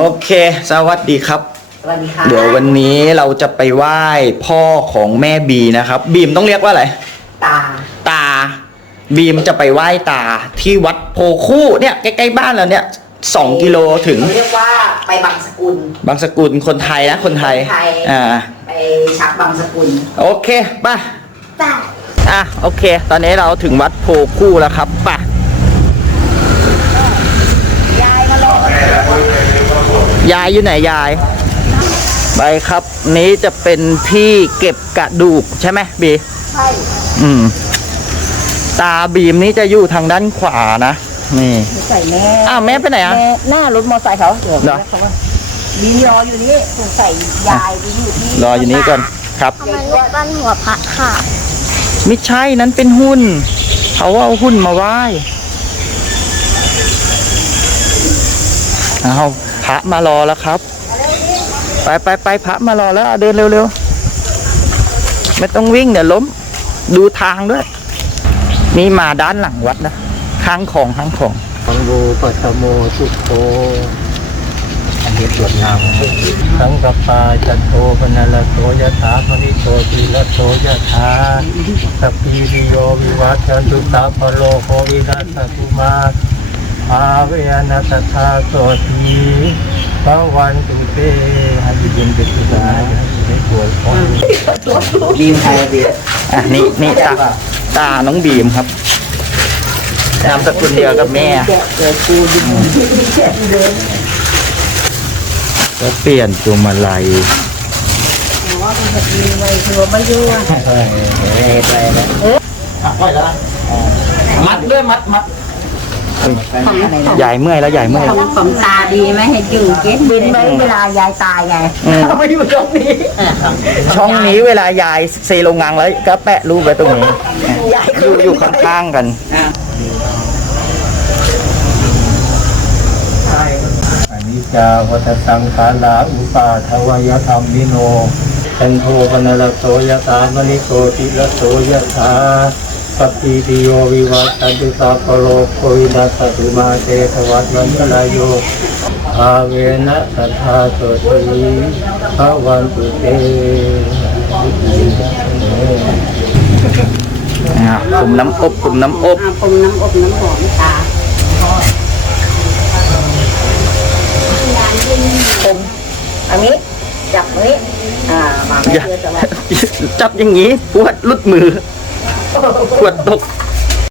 โอเค สวัสดีครับ สวัสดีค่ะเดี๋ยววันนี้เราจะไปไหว้พ่อของแม่บีนะครับ บีมต้องเรียกว่าอะไร ตา ตา บีมจะไปไหว้ตาที่วัดโพคู่เนี่ยใกล้ๆบ้านเราเนี่ยสองกิโลถึงเขาเรียกว่าไปบางสกุล บางสกุลคนไทยนะคนไทย คนไทย อ่า ไปชักบางสกุลโอเคป่ะตาอะโอเค ตอนนี้เราถึงวัดโพคู่แล้วครับป่ะ ยายมาลง ยายอยู่ไหนยาย ไปครับนี้จะเป็นที่เก็บกระดูกใช่ไหมบีใช่อืม ตาบีมนี้จะอยู่ทางด้านขวานะนี่ใส่แม่อ้าวแม่ไปไหนอะแม่หน้ารถมอเตอร์ไซค์เขาเดี๋ยวเหรอเขาว่ามีรออยู่นี่สงสัยยายไปอยู่ที่รออยู่นี้ก่อนครับทำไมรูปปั้นหัวพระค่ะไม่ใช่นั้นเป็นหุ้นเขาเอาหุ้นมาไหว้เอาพ ระมารอแล้วครับ ไปไปไปพระมารอแล้วเดินเร็วๆ ไม่ต้องวิ่งเดี๋ยวล้ม ดูทางด้วย นี่มาด้านหลังวัดนะข้างของข้างของสังโฆปัตโมสุโธอันนี้สวดนามสังกปาจัตโตปนัลโตยถาภริโตติละโตยถาสพพีริโยวิวัชชันตุตาพโลโควิรัสสตุมา อาเวนัสทธาโสทีพระวันตุเตให้ยินเป็นสุดาให้สวยพอบีมไทยบีมอะนี่นี่ตาตาน้องบีมครับนามสกุลเดียวกับแม่แกะเกิดกูดิแกะเดินก็เปลี่ยนตัวมาลัยว่ามันจะมีไว้ตัวไม่ยุ่งเฮ้ยอะไรนะมัดด้วยมัดมัด ของอะไรนะใหญ่เมื่อยแล้วใหญ่เมื่อย ของของตาดีไหมเห็นอยู่เก็ตบินไหมเวลายายตายไงอืมเขาไม่อยู่ตรงนี้ ช่องนี้เวลายายเซโรงงานแล้วก็แปะรูปไว้ตรงนี้ อยู่อยู่ข้างๆกันอนิจจาวัฏสังขาราอุปาทวยธรรมมิโนสันโทปนลโสยถามณิโตติลโสยถา ปปีติโยวิวัตตันตุสัพโลกโควินัสสตุมาเตภวัตวันตรายโยอาเวนะสัทธาโสติภะวันตุเตอ่ากลุ่มน้ำอบกลุ่มน้ำอบอาพรมน้ำอบน้ำหอมตาผมอันนี้จับมืออ่ามาไม่อจอแต่ว่าจับอย่างนี้ปวดหลุดมือ ปวดตก